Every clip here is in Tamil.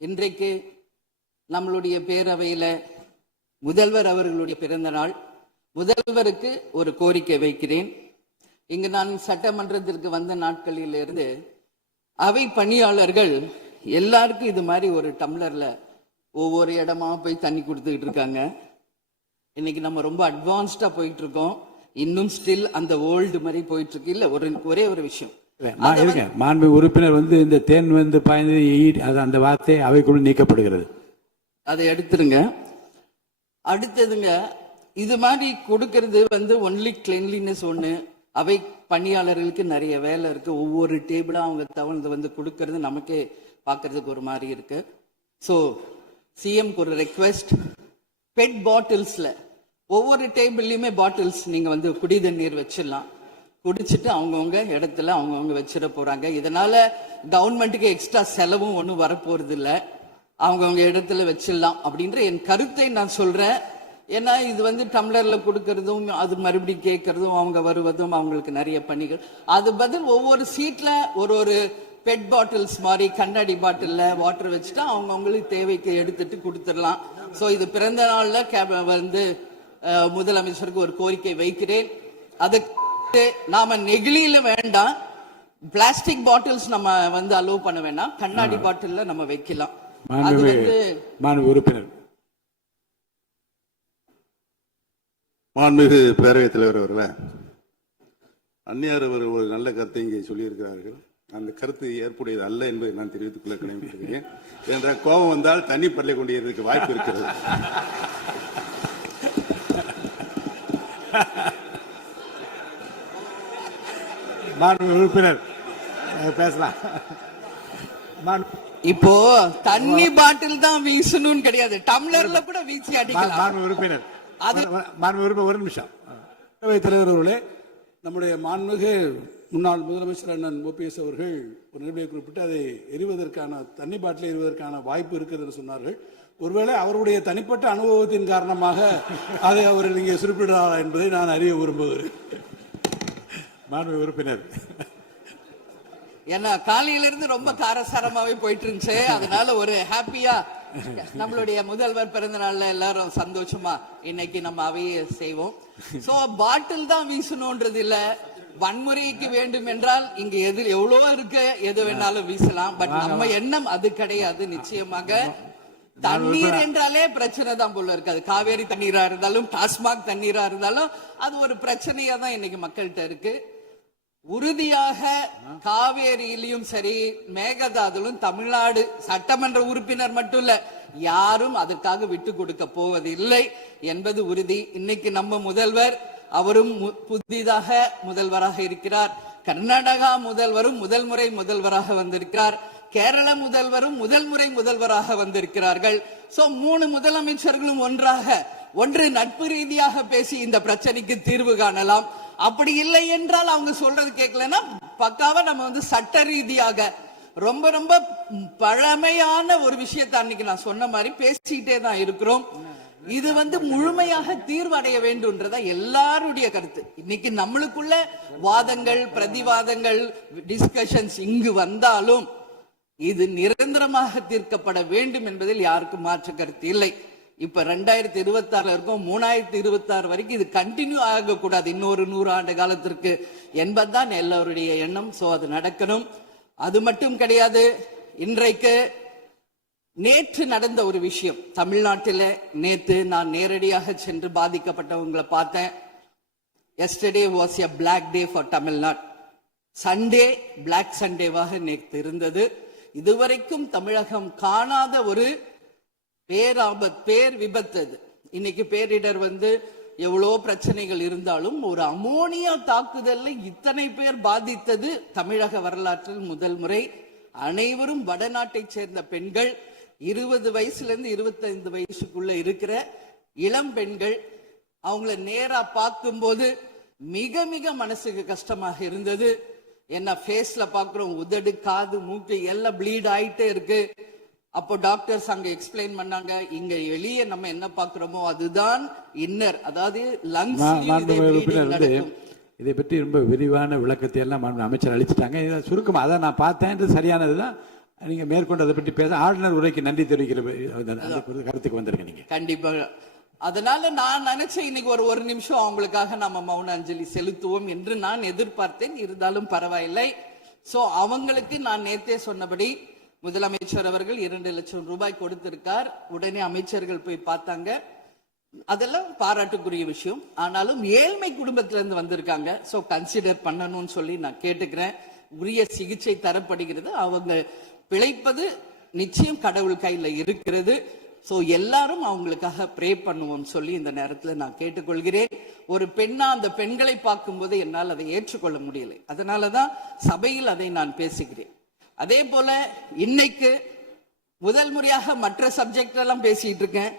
இன்றைக்கு நம்மளுடைய பேரவையில முதல்வர் அவர்களுடைய பிறந்த நாள். முதல்வருக்கு ஒரு கோரிக்கை வைக்கிறேன். இங்கு நான் சட்டமன்றத்திற்கு வந்த நாட்களில் இருந்து அவை பணியாளர்கள் எல்லாருக்கும் இது மாதிரி ஒரு டம்ளர்ல ஒவ்வொரு இடமா போய் தண்ணி கொடுத்துக்கிட்டு இருக்காங்க. இன்னைக்கு நம்ம ரொம்ப அட்வான்ஸ்டா போயிட்டு இருக்கோம். இன்னும் ஸ்டில் அந்த ஓல்டு மாதிரி போயிட்டு இருக்கு. இல்ல ஒரே ஒரு விஷயம், மாண்பு உறுப்பினர் இந்த தேன் பாய்ந்து அந்த வார்த்தை அவைக்குள் நீக்கப்படுகிறது. அதை எடுத்துருங்க. அடுத்ததுங்க, இது மாதிரி கொடுக்கறது ஒன்லி கிளீன்லினஸ் ஒண்ணு. அவை பணியாளர்களுக்கு நிறைய வேலை இருக்கு. ஒவ்வொரு டேபிளா அவங்க தவழ்ந்து கொடுக்கறது நமக்கே பார்க்கறதுக்கு ஒரு மாதிரி இருக்கு. ஸோ சிஎம்க்கு ஒரு ரெக்வெஸ்ட், பெட் பாட்டில்ஸ்ல ஒவ்வொரு டேபிள்லயுமே பாட்டில்ஸ் நீங்க குடி தண்ணீர் வச்சிடலாம். குடிச்சிட்டு அவங்கவுங்க இடத்துல அவங்கவுங்க வச்சிட போறாங்க. இதனால கவர்மெண்ட்டுக்கு எக்ஸ்ட்ரா செலவும் ஒன்றும் வரப்போறது இல்லை. அவங்கவுங்க இடத்துல வச்சிடலாம் அப்படின்ற என் கருத்தை நான் சொல்றேன். ஏன்னா இது டம்ளர்ல கொடுக்கறதும் அது மறுபடியும் கேட்கறதும் அவங்க வருவதும் அவங்களுக்கு நிறைய பணிகள். அது பதில் ஒவ்வொரு சீட்ல ஒரு பெட் பாட்டில்ஸ் மாதிரி கண்ணாடி பாட்டில்ல வாட்டர் வச்சுட்டா அவங்களுக்கு தேவைக்கு எடுத்துட்டு கொடுத்துடலாம். ஸோ இது பிறந்த நாள்ல முதலமைச்சருக்கு ஒரு கோரிக்கை வைக்கிறேன். அதுக்கு நாம நெகிழியில வேண்டாம், பிளாஸ்டிக் பாட்டில்ஸ் நம்ம அலோவ் பண்ண வேண்டாம், கண்ணாடி பாட்டில்ல நம்ம வைக்கலாம். உறுப்பினர் மாண்புமிகு பேரவைத் தலைவர் அவர்களே, அந்நியார் அவர்கள் ஒரு நல்ல கருத்தை இங்கே சொல்லியிருக்கிறார்கள். அந்த கருத்து ஏற்புடையது அல்ல என்பதை நான் தெரிவித்துக் கொள்ள கடமைப்பட்டிருக்கிறேன். என்ற கோபம் வந்தால் தண்ணி பள்ளி கொண்டிருக்க வாய்ப்பு இருக்கிறது. உறுப்பினர் பேசலாம். இப்போ தண்ணி பாட்டில் தான் வீசணும் கிடையாது, டம்ளர்ல கூட வீசி அடிக்கலாம். உறுப்பினர் ஒரு நிமிஷம். தலைவர் அவர்களே, நம்முடைய மாண்புமிகு முன்னாள் முதலமைச்சர் அண்ணன் ஓபிஎஸ் அவர்கள் ஒரு நிலையை குறிப்பிட்டு அதை எரிவதற்கான தண்ணி பாட்டில் எரிவதற்கான வாய்ப்பு இருக்கிறது சொன்னார்கள். ஒருவேளை அவருடைய தனிப்பட்ட அனுபவத்தின் காரணமாக அதை அவர் இங்கே குறிப்பிடுறாரா என்பதை நான் அறிய விரும்புகிறேன். மாண்புமிகு உறுப்பினர், ஏன்னா காலையில இருந்து ரொம்ப காரசாரமாவே போயிட்டு இருந்துச்சு. அதனால ஒரு ஹாப்பியா நம்மளுடைய முதல்வர் பிறந்த நாள்ல எல்லாரும் சந்தோஷமா இன்னைக்கு நம்ம அவையை செய்வோம். சோ பாட்டில் தான் வீசணும்ன்றது இல்ல, வன்முறைக்கு வேண்டும் என்றால் இங்க எவ்வளவோ இருக்கு, எது வேணாலும் வீசலாம். பட் நம்ம எண்ணம் அது கிடையாது. நிச்சயமாக தண்ணீர் என்றாலே பிரச்சனை தான் போல இருக்கு. அது காவேரி தண்ணீரா இருந்தாலும் டாஸ்மாக் தண்ணீரா இருந்தாலும் அது ஒரு பிரச்சனையா தான் இன்னைக்கு மக்கள்கிட்ட இருக்கு. உறுதியாக காவேரியிலும் சரி மேகதாதுலும் தமிழ்நாடு சட்டமன்ற உறுப்பினர் மட்டும் இல்ல, யாரும் அதற்காக விட்டு கொடுக்க போவதில்லை என்பது உறுதி. இன்னைக்கு நம்ம முதல்வர் அவரும் புதிதாக முதல்வராக இருக்கிறார். கர்நாடகா முதல்வரும் முதல் முறை முதல்வராக வந்திருக்கிறார். கேரள முதல்வரும் முதல் முறை முதல்வராக வந்திருக்கிறார்கள். சோ 3 முதலமைச்சர்களும் ஒன்று நட்பு ரீதியாக பேசி இந்த பிரச்சனைக்கு தீர்வு காணலாம். அப்படி இல்லை என்றால் அவங்க சொல்றது கேட்கலன்னா பக்காவா நம்ம சட்ட ரீதியாக ரொம்ப ரொம்ப பழமையான ஒரு விஷயத்தை அன்னைக்கு நான் சொன்ன மாதிரி பேசிக்கிட்டே தான் இருக்கிறோம். இது முழுமையாக தீர்வடைய வேண்டும்ன்றதா எல்லாருடைய கருத்து. இன்னைக்கு நம்மளுக்குள்ள வாதங்கள் பிரதிவாதங்கள் டிஸ்கஷன்ஸ் இங்கு வந்தாலும் இது நிரந்தரமாக தீர்க்கப்பட வேண்டும் என்பதில் யாருக்கும் மாற்று கருத்து இல்லை. இப்ப 2026 இருக்கும், 2026 வரைக்கும் இது கண்டினியூ ஆகக்கூடாது, இன்னொரு 100 ஆண்டு காலத்திற்கு என்பதுதான் எல்லோருடைய எண்ணம். சோ அது நடக்கணும். அது மட்டும் கிடையாது, இன்றைக்கு நேற்று நடந்த ஒரு விஷயம் தமிழ்நாட்டில். நேற்று நான் நேரடியாக சென்று பாதிக்கப்பட்டவங்களை பார்த்தேன். Yesterday was a black day for Tamil Nadu. Sunday black சண்டேவாக நேற்று இருந்தது. இதுவரைக்கும் தமிழகம் காணாத ஒரு பேர் விபத்து. இன்னைக்கு பேரிடர் எவ்வளோ பிரச்சனைகள் இருந்தாலும் ஒரு அமோனியா தாக்குதல்ல இத்தனை பேர் பாதித்தது தமிழக வரலாற்றில் முதல் முறை. அனைவரும் வடநாட்டை சேர்ந்த பெண்கள், 20 வயசுல இருந்து 25 வயசுக்குள்ள இருக்கிற இளம் பெண்கள். அவங்கள நேரா பார்க்கும்போது மிக மிக மனசுக்கு கஷ்டமாக இருந்தது. என்ன ஃபேஸ்ல பாக்குறோம், உதடு காது மூக்கு எல்லாம் ப்ளீட் ஆயிட்டே இருக்கு. அப்போ டாக்டர்ஸ் அங்க எக்ஸ்பிளைன் பண்ணாங்க, இங்க எளிய நம்ம என்ன பாக்குறோமோ அதுதான் இன்னர், அதாவது லங்ஸ். இதை பற்றி ரொம்ப விரிவான விளக்கத்தை எல்லாம் அமைச்சர் அளிச்சுட்டாங்க. சுருக்கமா அதை நான் பார்த்தேன், சரியானதுதான். நீங்க மேற்கொண்டு அதை பற்றி பேச ஆளுநர் உரைக்கு நன்றி தெரிவிக்கிற அந்த கருத்துக்கு வந்திருக்க நீங்க. கண்டிப்பா. அதனால நான் நினைச்சேன் இன்னைக்கு ஒரு நிமிஷம் அவங்களுக்காக நம்ம மௌன அஞ்சலி செலுத்துவோம் என்று நான் எதிர்பார்த்தேன். இருந்தாலும் பரவாயில்லை. சோ அவங்களுக்கு நான் நேத்தே சொன்னபடி முதலமைச்சர் அவர்கள் 2 லட்சம் ரூபாய் கொடுத்திருக்கார். உடனே அமைச்சர்கள் போய் பார்த்தாங்க. அதெல்லாம் பாராட்டுக்குரிய விஷயம். ஆனாலும் ஏழ்மை குடும்பத்திலிருந்து வந்திருக்காங்க. சோ கன்சிடர் பண்ணணும்னு சொல்லி நான் கேட்டுக்கிறேன். உரிய சிகிச்சை தரப்படுகிறது. அவங்க பிழைப்பது நிச்சயம் கடவுள் கையில இருக்கிறது. சோ எல்லாரும் அவங்களுக்காக ப்ரே பண்ணுவோம் சொல்லி இந்த நேரத்தில் நான் கேட்டுக்கொள்கிறேன். ஒரு பெண்ணா அந்த பெண்களை பார்க்கும்போது என்னால் அதை ஏற்றுக்கொள்ள முடியலை. அதனாலதான் சபையில் அதை நான் பேசுகிறேன். அதே போல இன்னைக்கு முதல் முறையாக மற்ற சப்ஜெக்ட் எல்லாம் பேசிட்டு இருக்கேன்.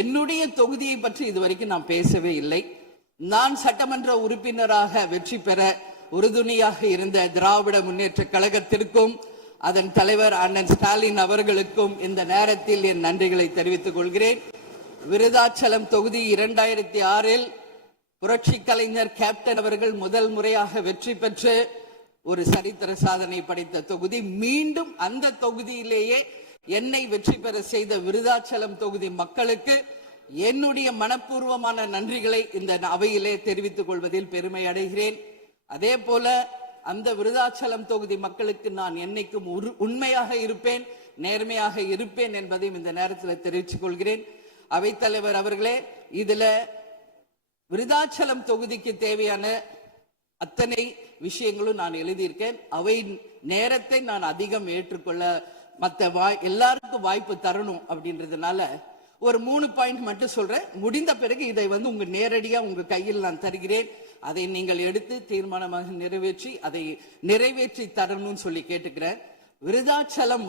என்னுடைய தொகுதியை பற்றி இதுவரைக்கும் நான் பேசவே இல்லை. நான் சட்டமன்ற உறுப்பினராக வெற்றி பெற உறுதுணையாக இருந்த திராவிட முன்னேற்ற கழகத்திற்கும் அதன் தலைவர் அண்ணன் ஸ்டாலின் அவர்களுக்கும் இந்த நேரத்தில் என் நன்றிகளை தெரிவித்துக் கொள்கிறேன். விருதாச்சலம் தொகுதி 2006 புரட்சி கலைஞர் கேப்டன் அவர்கள் முதல் முறையாக வெற்றி பெற்று ஒரு சரித்திர சாதனை படைத்த தொகுதி. மீண்டும் அந்த தொகுதியிலேயே என்னை வெற்றி பெற செய்த விருதாச்சலம் தொகுதி மக்களுக்கு என்னுடைய மனப்பூர்வமான நன்றிகளை இந்த அவையிலே தெரிவித்துக் கொள்வதில் பெருமை அடைகிறேன். அதே போல அந்த விருதாச்சலம் தொகுதி மக்களுக்கு நான் என்னைக்கும் உண்மையாக இருப்பேன், நேர்மையாக இருப்பேன் என்பதையும் இந்த நேரத்தில் தெரிவித்துக் கொள்கிறேன். அவைத்தலைவர் அவர்களே, இதுல விருதாச்சலம் தொகுதிக்கு தேவையான அத்தனை விஷயங்களும் நான் எழுதியிருக்கேன். அவை நேரத்தை நான் அதிகம் ஏற்றுக்கொள்ள எல்லாருக்கும் வாய்ப்பு தரணும் அப்படின்றதுனால ஒரு 3 பாயிண்ட் மட்டும் சொல்றேன். முடிந்த பிறகு இதை உங்க நேரடியா உங்க கையில் நான் தருகிறேன். அதை நீங்கள் எடுத்து தீர்மானமாக நிறைவேற்றி அதை நிறைவேற்றி தரணும்னு சொல்லி கேட்டுக்கிறேன். விருதாச்சலம்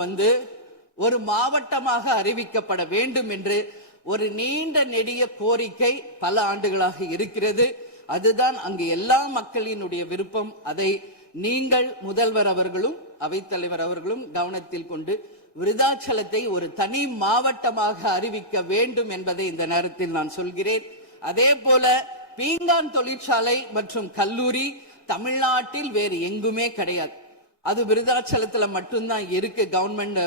ஒரு மாவட்டமாக அறிவிக்கப்பட வேண்டும் என்று ஒரு நீண்ட நெடிய கோரிக்கை பல ஆண்டுகளாக இருக்கிறது. அதுதான் அங்கு எல்லா மக்களினுடைய விருப்பம். அதை நீங்கள் முதல்வர் அவர்களும் அவைத்தலைவர் அவர்களும் கவனத்தில் கொண்டு விருதாச்சலத்தை ஒரு தனி மாவட்டமாக அறிவிக்க வேண்டும் என்பதை இந்த நேரத்தில் நான் சொல்கிறேன். அதே போல பீங்கான் தொழிற்சாலை மற்றும் கல்லூரி தமிழ்நாட்டில் வேறு எங்குமே கிடையாது. அது விருதாச்சலத்துல மட்டும்தான் இருக்கு. கவர்மெண்ட்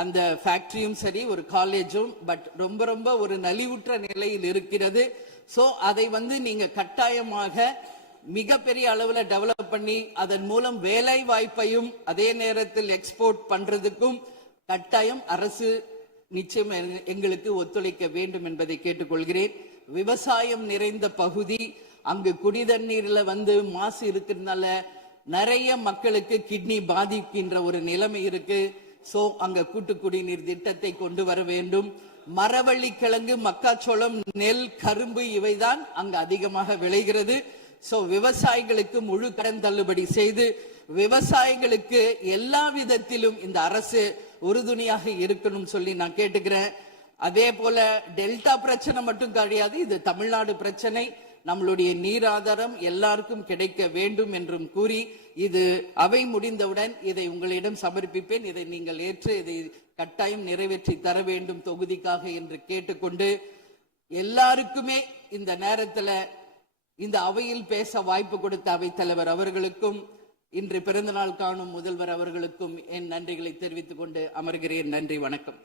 அந்த ஃபேக்டரியும் சரி ஒரு காலேஜும் பட் ரொம்ப ரொம்ப ஒரு நலிவுற்ற நிலையில் இருக்கிறது. சோ அதை நீங்க கட்டாயமாக மிகப்பெரிய அளவுல டெவலப் பண்ணி அதன் மூலம் வேலை வாய்ப்பையும் அதே நேரத்தில் எக்ஸ்போர்ட் பண்றதுக்கும் கட்டாயம் அரசு நிச்சயம் எங்களுக்கு ஒத்துழைக்க வேண்டும் என்பதை கேட்டுக்கொள்கிறேன். விவசாயம் நிறைந்த பகுதி, அங்கு குடிதண்ணீர்ல மாசு இருக்கிறதுனால நிறைய மக்களுக்கு கிட்னி பாதிக்கின்ற ஒரு நிலைமை இருக்கு. சோ அங்க கூட்டு குடிநீர் திட்டத்தை கொண்டு வர வேண்டும். மரவள்ளி கிழங்கு, மக்காச்சோளம், நெல், கரும்பு இவைதான் அங்கு அதிகமாக விளைகிறது. சோ விவசாயிகளுக்கு முழு கடன் தள்ளுபடி செய்து விவசாயிகளுக்கு எல்லா விதத்திலும் இந்த அரசு உறுதுணையாக இருக்கணும் சொல்லி நான் கேட்டுக்கிறேன். அதே போல டெல்டா பிரச்சனை மட்டும் கிடையாது, இது தமிழ்நாடு பிரச்சனை. நம்மளுடைய நீர் ஆதாரம் எல்லாருக்கும் கிடைக்க வேண்டும் என்றும் கூறி இது அவை முடிந்தவுடன் இதை உங்களிடம் சமர்ப்பிப்பேன். இதை நீங்கள் ஏற்று இதை கட்டாயம் நிறைவேற்றி தர வேண்டும் தொகுதிக்காக என்று கேட்டுக்கொண்டு எல்லாருக்குமே இந்த நேரத்தில் இந்த அவையில் பேச வாய்ப்பு கொடுத்த அவைத்தலைவர் அவர்களுக்கும் இன்று பிறந்தநாள் காணும் முதல்வர் அவர்களுக்கும் என் நன்றிகளை தெரிவித்துக் கொண்டு அமர்கிறேன். நன்றி, வணக்கம்.